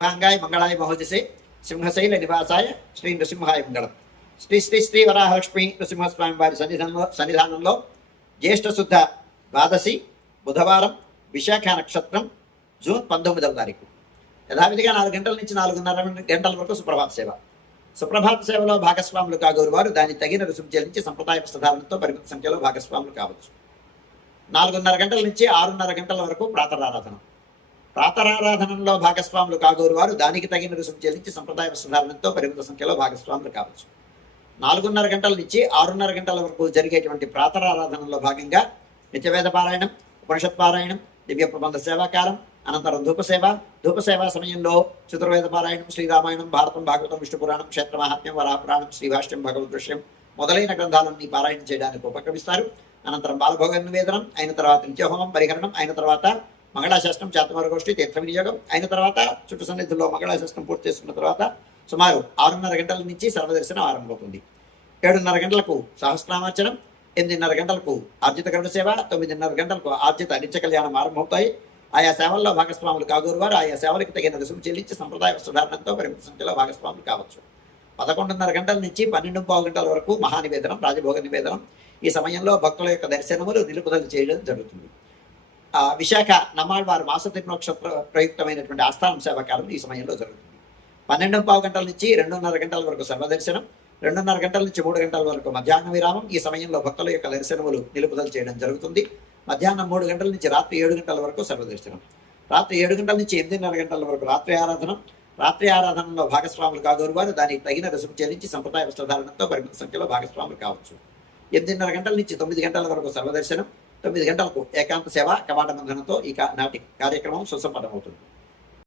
మంగాయ మంగళాయ మహోజసే సింహశైల నివాసాయ శ్రీ నృసింహాయ మంగళం శ్రీ శ్రీ శ్రీ వరాహలక్ష్మి నృసింహస్వామి వారి సన్నిధానంలో సన్నిధానంలో జ్యేష్ఠ శుద్ధ ద్వాదశి బుధవారం విశాఖ నక్షత్రం జూన్ పంతొమ్మిదవ తారీఖు యథావిధిగా నాలుగు గంటల నుంచి నాలుగున్నర గంటల వరకు సుప్రభాత సేవ సుప్రభాత సేవలో భాగస్వాములు కాగోరు వారు దాన్ని తగిన రుసుము చెల్లించి సంప్రదాయ వస్త్రధారణతో పరిమిత సంఖ్యలో భాగస్వాములు కావచ్చు నాలుగున్నర గంటల నుంచి ఆరున్నర గంటల వరకు ప్రాతరారాధన ప్రాతరారాధనంలో భాగస్వాములు కాగోరు వారు. దానికి తగిన రుసుము చెల్లించి సంప్రదాయ సుధారణతో పరిమిత సంఖ్యలో భాగస్వాములు కావచ్చు. నాలుగున్నర గంటల నుంచి ఆరున్నర గంటల వరకు జరిగేటువంటి ప్రాతరారాధనలో భాగంగా నిత్యవేద పారాయణం ఉపనిషత్ పారాయణం దివ్య ప్రబంధ సేవాకాలం అనంతరం ధూపసేవ. ధూపసేవ సమయంలో చతుర్వేద పారాయణం శ్రీరామాయణం భారతం భాగవతం విష్ణు పురాణం క్షేత్ర మహాత్మ్యం వరాపురాణం శ్రీభాష్యం భగవద్ దృశ్యం మొదలైన గ్రంథాలన్నీ పారాయణం చేయడానికి ఉపక్రమిస్తారు. అనంతరం బాలభోగ నివేదనం అయిన తర్వాత నిత్యహోమం పరిహరణం అయిన తర్వాత మంగళాశాస్త్రం చేతమరగోష్ఠి తీర్థ వినియోగం అయిన తర్వాత చుట్టు సన్నిధిలో మంగళాశాస్త్రం పూర్తి చేసుకున్న తర్వాత సుమారు ఆరున్నర గంటల నుంచి సర్వదర్శనం ఆరంభమవుతుంది. ఏడున్నర గంటలకు సహస్రామార్చనం ఎనిమిదిన్నర గంటలకు ఆర్జిత గరుడ సేవ తొమ్మిదిన్నర గంటలకు ఆర్జిత నిత్య కళ్యాణం ఆరంభమవుతాయి. ఆయా సేవల్లో భాగస్వాములు కాగోరు వారు ఆయా సేవలకు తగిన రుసుము చెల్లించి సంప్రదాయ సుధారణతో పరిమిత సంఖ్యలో భాగస్వాములు కావచ్చు. పదకొండున్నర గంటల నుంచి పన్నెండు పావు గంటల వరకు మహానివేదనం రాజభోగ నివేదనం. ఈ సమయంలో భక్తుల యొక్క దర్శనములు నిలుపుదల చేయడం జరుగుతుంది. విశాఖ నమ్మాళ్వారి వారు నక్షత్ర ప్రయుక్తమైనటువంటి ఆస్థానం సేవాకాలం ఈ సమయంలో జరుగుతుంది. పన్నెండు పావు గంటల నుంచి రెండున్నర గంటల వరకు సర్వదర్శనం రెండున్నర గంటల నుంచి మూడు గంటల వరకు మధ్యాహ్న విరామం ఈ సమయంలో భక్తుల యొక్క దర్శనములు నిలుపుదల చేయడం జరుగుతుంది. మధ్యాహ్నం మూడు గంటల నుంచి రాత్రి ఏడు గంటల వరకు సర్వదర్శనం రాత్రి ఏడు గంటల నుంచి ఎనిమిదిన్నర గంటల వరకు రాత్రి ఆరాధన. రాత్రి ఆరాధనలో భాగస్వాములు కాగోరు వారు దానికి తగిన రుసుము చెల్లించి సంప్రదాయ వస్త్రధారణతో పరిమిత సంఖ్యలో భాగస్వాములు కావచ్చు. ఎనిమిదిన్నర గంటల నుంచి తొమ్మిది గంటల వరకు సర్వదర్శనం తొమ్మిది గంటలకు ఏకాంత సేవ కవాట బంధనంతో ఈ నాటి కార్యక్రమం సుసంపన్నమవుతుంది.